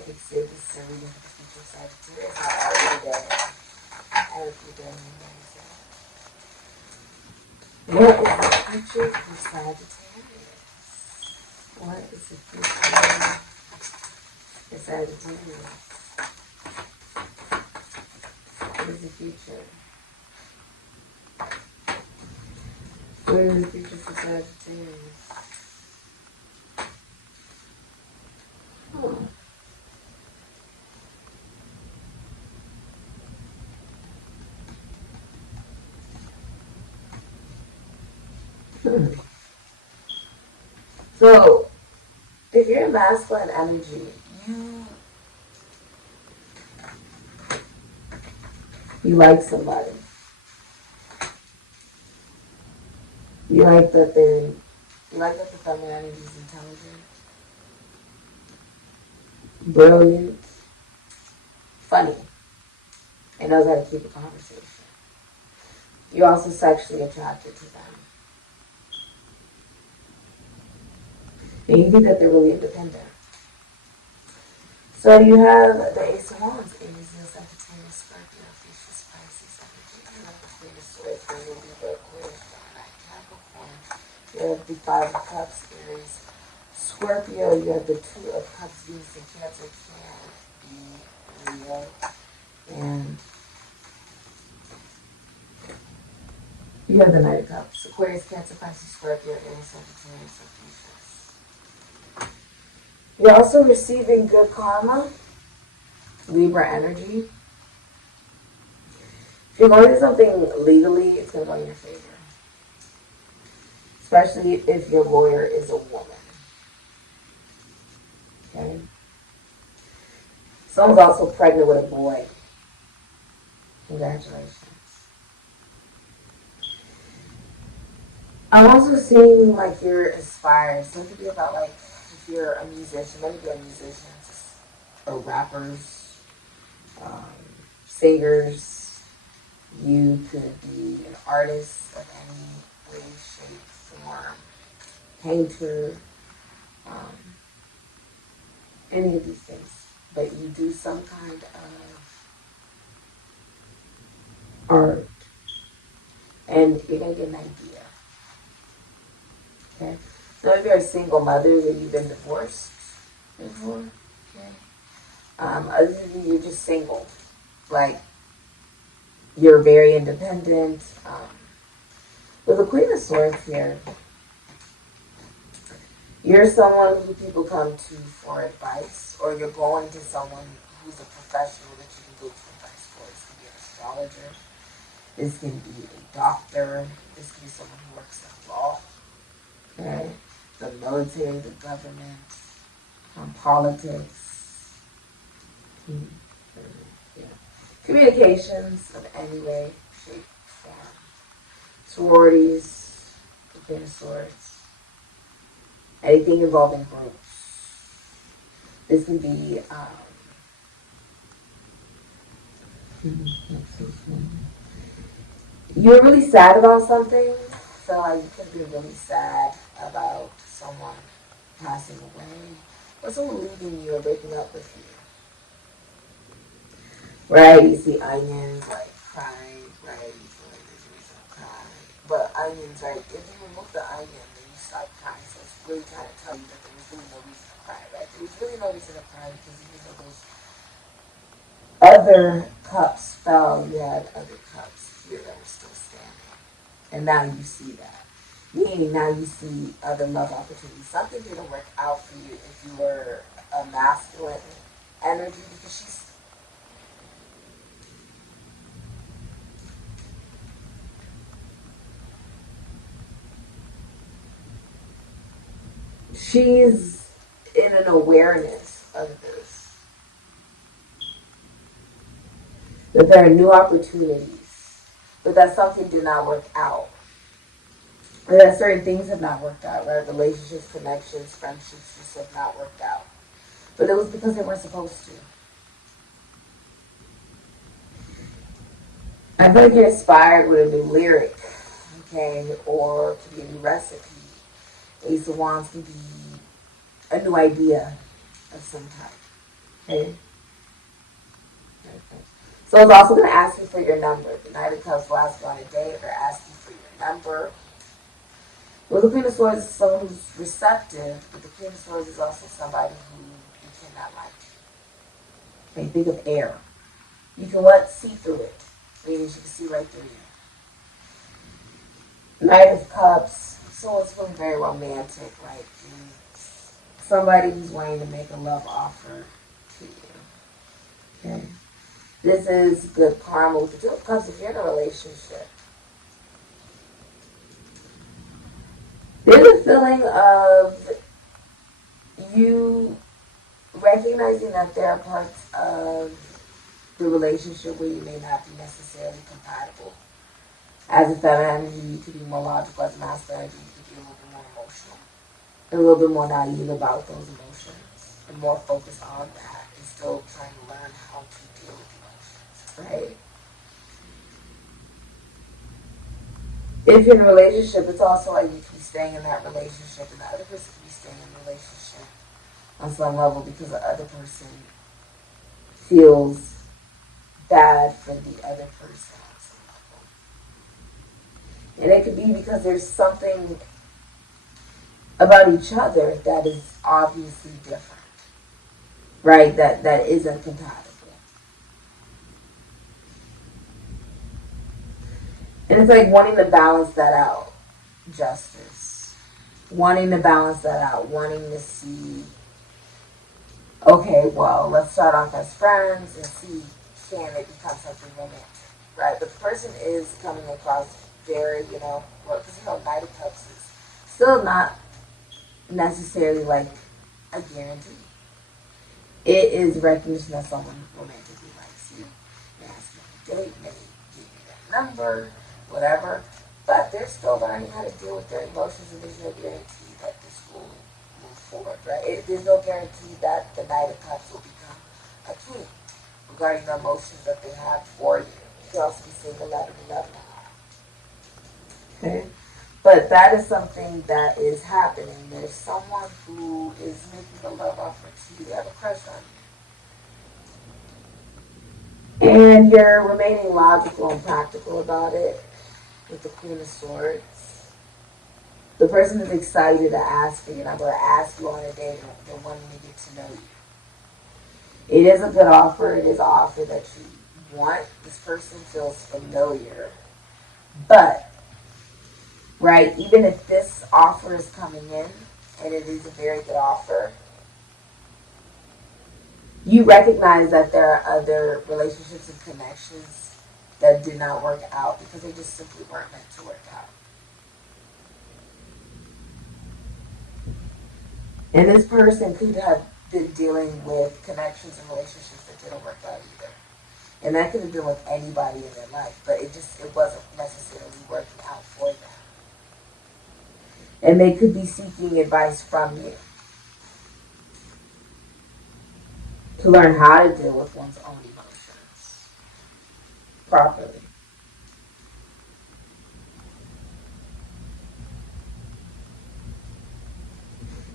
Sikiksyd. This is a reading for the future Sagittarius. How are you today? I hope you're doing amazing. What is the future for Sagittarius? What is the future for Sagittarius? What is the future? What is the future for Sagittarius? So, if you're in masculine energy, you like somebody. You like that the feminine energy is intelligent, brilliant, funny, and knows how to keep a conversation. You're also sexually attracted to them. And you think that they're really independent. So you have the Ace of Wands, Aries, Sagittarius, Scorpio, Pisces, Pisces, Queen of Swords, Libra, Aquarius, Gemini, Capricorn. You have the Five of Cups, Aries, Scorpio. You have the Two of Cups, Venus and Cancer, can be Leo, and you have the Knight of Cups, Aquarius, Cancer, Pisces, Scorpio, Aries, Sagittarius, and Pisces. You're also receiving good karma, Libra energy. If you're going to do something legally, it's going to go in your favor. Especially if your lawyer is a woman. Okay? Someone's also pregnant with a boy. Congratulations. I'm also seeing like you're inspired. It's going to be about like, if you're a musician, many people are musicians or rappers, singers. You could be an artist of any way, shape, form, painter, any of these things. But you do some kind of art, and you're going to get an idea. Okay? So if you're a single mother, that you've been divorced before, okay? Other than you're just single, like you're very independent. With the Queen of Swords here, you're someone who people come to for advice, or you're going to someone who's a professional that you can go to advice for. This can be an astrologer. This can be a doctor. This can be someone who works in law. Okay? The military, the government, politics, communications of any way, shape, form, sororities, the Queen of Swords, anything involving groups. This can be you're really sad about something, so like you could be really sad about someone passing away or someone leaving you or breaking up with you. Right? You see onions like crying, right? You feel like there's a reason to cry. But onions, right? If you remove the onion, then you start crying. So it's really trying to tell you that there was really no reason to cry, right? There was really no reason to cry because even though those other cups fell, you had other cups here that were still standing. And now you see that. Meaning now you see other love opportunities. Something didn't work out for you if you were a masculine energy, because she's in an awareness of this. That there are new opportunities, but that something did not work out. Or that certain things have not worked out, right? Relationships, connections, friendships just have not worked out. But it was because they weren't supposed to. I feel like you're inspired with a new lyric, okay? Or it could be a new recipe. Ace of Wands can be a new idea of some type. Okay. So it's also going to ask you for your number. The Knight of Cups will ask you on a date or ask you for your number. Well, the Queen of Swords is someone who's receptive, but the Queen of Swords is also somebody who you cannot lie to. Okay, think of air. You can what? See through it. Meaning you can see right through you. Knight of Cups, someone's feeling very romantic, like somebody who's wanting to make a love offer to you. Okay. This is good karma with the Two of Cups if you're in a relationship. There's a feeling of you recognizing that there are parts of the relationship where you may not be necessarily compatible. As a feminine energy, you could be more logical. As a masculine energy, you could be a little bit more emotional. And a little bit more naive about those emotions. And more focused on that. And still trying to learn how to deal with emotions. Right? If you're in a relationship, it's also like you can be staying in that relationship and the other person can be staying in the relationship on some level because the other person feels bad for the other person on some level. And it could be because there's something about each other that is obviously different. Right? That isn't compatible. And it's like wanting to balance that out. Justice. Wanting to balance that out. Wanting to see, okay, well, let's start off as friends and see, can it become something romantic? Right? But the person is coming across very, well, because, Knight of Cups is still not necessarily like a guarantee. It is recognition that someone romantically likes you. May ask you on a date, may give you their number, whatever, but they're still learning how to deal with their emotions, and there's no guarantee that this will move forward, right? There's no guarantee that the Knight of Cups will become a king regarding the emotions that they have for you. You can also be seeing the letter 11. Okay? But that is something that is happening. There's someone who is making a love offer to you. They have a crush on you. And you're remaining logical and practical about it. With the Queen of Swords, the person is excited to ask for your number or ask you on a date, or they're wanting to get to know you. It is a good offer. It is an offer that you want. This person feels familiar. But, right, even if this offer is coming in, and it is a very good offer, you recognize that there are other relationships and connections that did not work out because they just simply weren't meant to work out. And this person could have been dealing with connections and relationships that didn't work out either. And that could have been with anybody in their life, but it wasn't necessarily working out for them. And they could be seeking advice from you to learn how to deal with one's own emotions properly.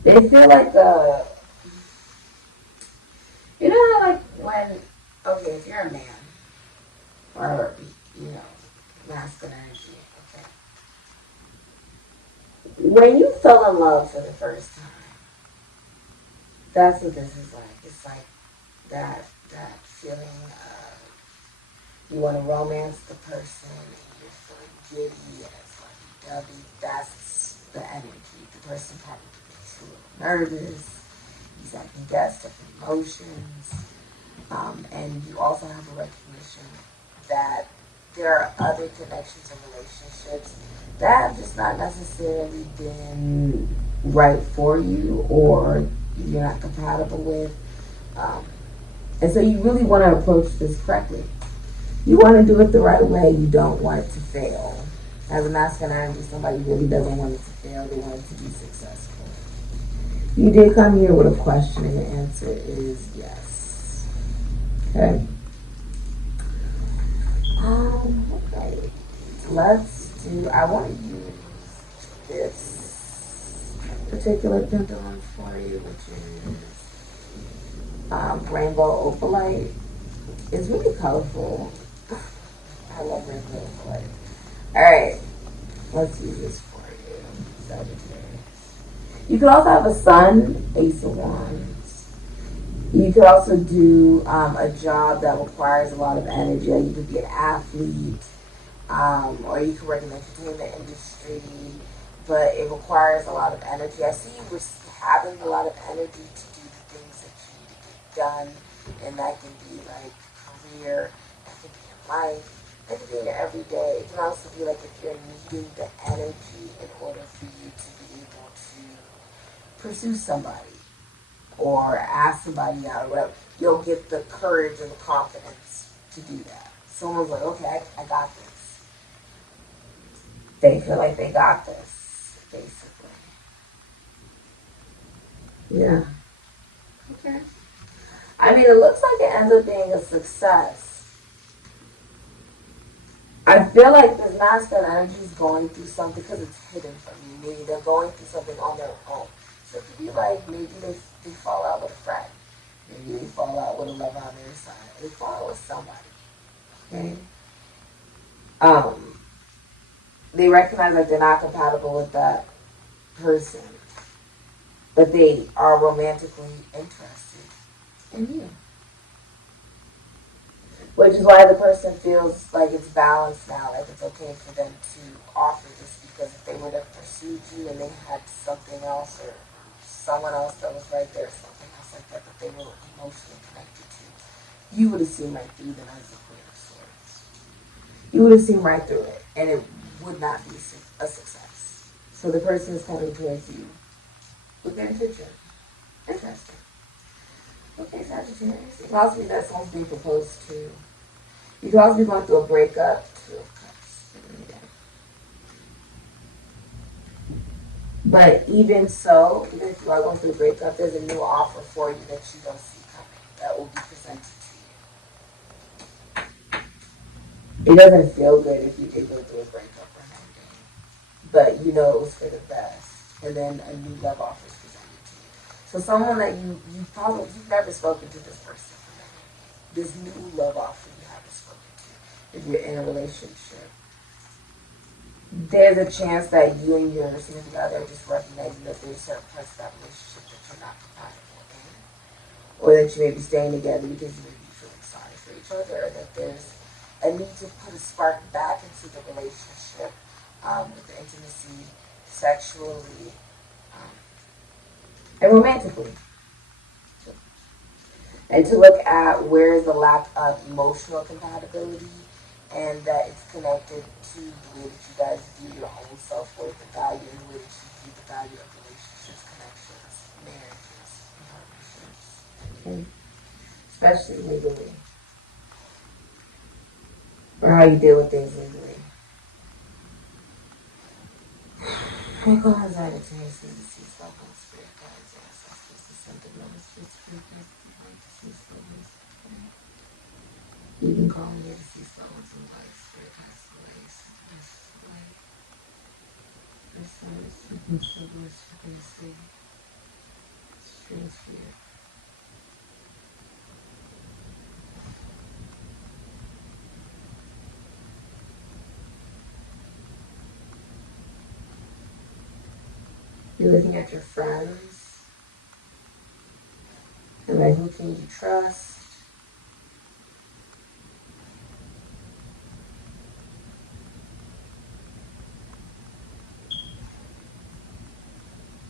They feel like like when, okay, if you're a man, or, masculine energy, okay. When you fell in love for the first time, that's what this is like. It's like that feeling of you want to romance the person and you're feeling giddy and it's lovey-dovey. That's the energy. The person probably makes you a little nervous. You second guess different emotions. And you also have a recognition that there are other connections and relationships that have just not necessarily been right for you or you're not compatible with. And so you really want to approach this correctly. You want to do it the right way. You don't want it to fail. As a masculine energy, somebody really doesn't want it to fail. They want it to be successful. You did come here with a question, and the answer is yes. Okay. Okay. I want to use this particular pendulum for you, which is Rainbow opalite. It's really colorful. I love rainbow opalite. Alright, let's use this for you, Sagittarius. You could also have a sun, Ace of Wands. You could also do a job that requires a lot of energy. You could be an athlete, or you could work in the entertainment industry, but it requires a lot of energy. I see you having a lot of energy to do the things that you need to get done, and that can be like career, that can be in life, that can be in your everyday. It can also be like if you're needing the energy in order for you to be able to pursue somebody or ask somebody out or whatever. You'll get the courage and the confidence to do that. Someone's like, okay, I got this. They feel like they got this, basically. Yeah. Okay. I mean, it looks like it ends up being a success. I feel like this masculine energy is going through something because it's hidden from you. Maybe they're going through something on their own. So it could be like maybe they fall out with a friend. Maybe they fall out with a love on their side. They fall out with somebody. Okay? They recognize that they're not compatible with that person. But they are romantically interested in you. Which is why the person feels like it's balanced now, like it's okay for them to offer this, because if they would have pursued you and they had something else or someone else that was right there, something else like that that they were emotionally connected to, you would have seen right through them as the Queen of Swords. You would have seen right through it, and it would not be a success. So the person is coming towards you with their intention. Interesting. Okay, Sagittarius. It could also be that someone's being proposed to. You could also be going through a breakup. Two of Cups. But even so, even if you are going through a breakup, there's a new offer for you that you don't see coming that will be presented to you. It doesn't feel good if you did go through a breakup or anything, but you know it was for the best. And then a new love offer is presented to you. So someone that you've never spoken to this person for many years. This new love offer you haven't spoken to. If you're in a relationship, there's a chance that you and your significant other are just recognizing that there's certain parts of that relationship that you're not compatible in, or that you may be staying together because you may be feeling sorry for each other, or that there's a need to put a spark back into the relationship, with the intimacy, sexually, and romantically. And to look at where is the lack of emotional compatibility, and that it's connected to the way that you guys view your own self-worth and value, and the way that you view the value of relationships, connections, marriages, and partnerships. Okay? Especially legally. Or how you deal with things legally. My God, Sagittarius is the sea spell on spirit guides, ancestors, the scent of spirit guides, the sea spell. You can call me the sea spell on some light, spirit guides, the ways, the light. The stars, the constellars, the sea, strange fear. You're looking at your friends, and like, who can you trust?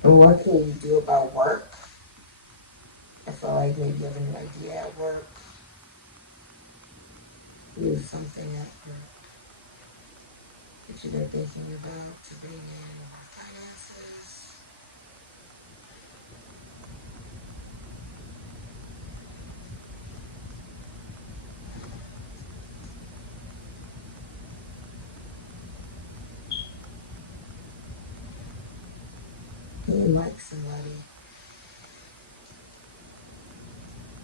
And what can you do about work? I feel like maybe you have a new idea at work. Do something at work that you've been thinking about to bring in more finances. You like somebody.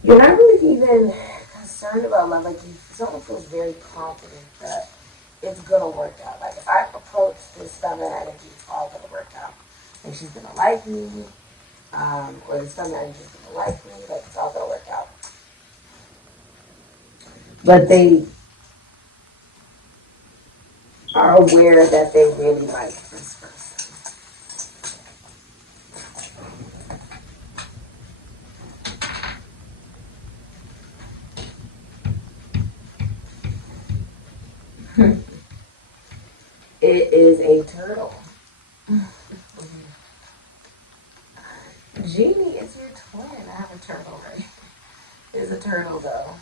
You're not really even concerned about love. Like, someone feels very confident that it's gonna work out. Like, if I approach this feminine energy, it's all gonna work out. Like, she's gonna like me. or the sun energy is going to like me, like it's all going to work out. But they are aware that they really like this person. It is a turtle. Jeannie, it's your twin. I have a turtle, right? It's a turtle, though.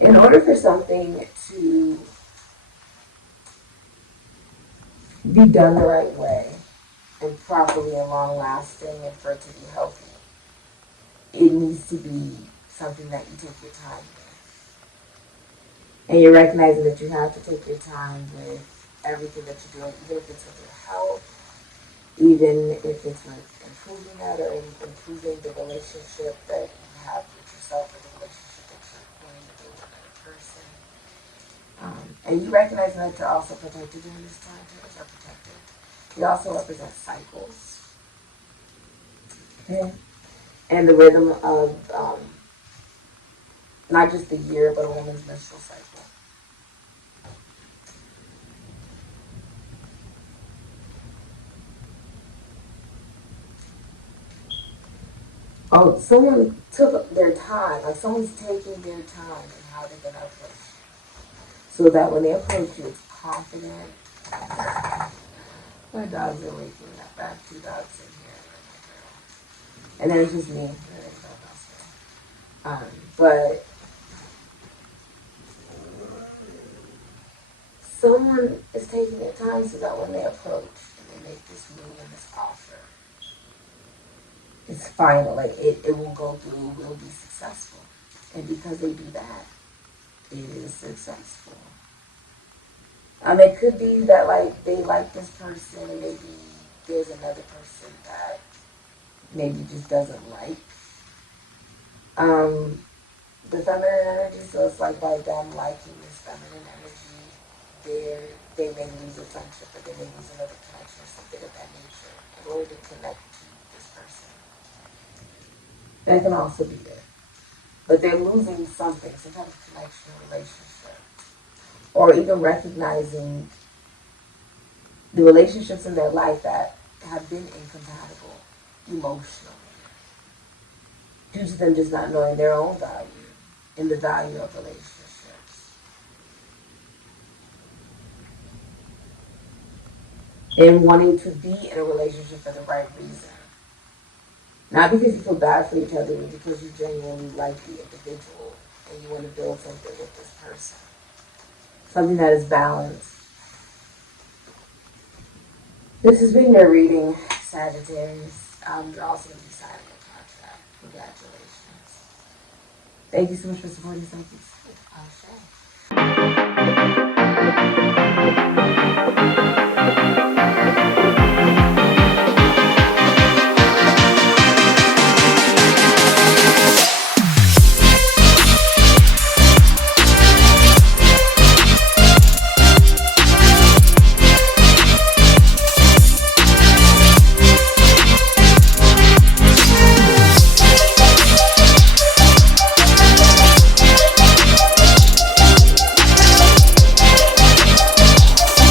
In order for something to be done the right way and properly and long-lasting and for it to be healthy, it needs to be something that you take your time with. And you're recognizing that you have to take your time with everything that you're doing, even if it's with your health, even if it's with improving that or improving the relationship that you have with yourself or the relationship that you're going to build with another person. And you recognize that you're also protected during this time. Turtles are protected. They also represent cycles. Okay. And the rhythm of not just the year, but a woman's menstrual cycle. Oh, someone took their time. Like someone's taking their time in how they're going to approach you. So that when they approach you, it's confident. My dogs are waking up. I have 2 dogs in here. And then it's just me. There's no else here. But someone is taking their time so that when they approach and they make this move and this offer, it's final. Like it will go through, will be successful. And because they do that, it is successful. It could be that like they like this person and maybe there's another person that maybe just doesn't like the feminine energy. So it's like by them liking this feminine energy, they may lose a friendship or they may lose another connection or something of that nature in order to connect to this person. That can also be it. But they're losing something, some kind of connection or relationship. Or even recognizing the relationships in their life that have been incompatible emotionally. Due to them just not knowing their own value and the value of relationships. And wanting to be in a relationship for the right reason. Not because you feel bad for each other, but because you genuinely like the individual and you want to build something with this person. Something that is balanced. This has been your reading, Sagittarius. You're also going to be signing a contract. Congratulations. Thank you so much for supporting Sikiksyd.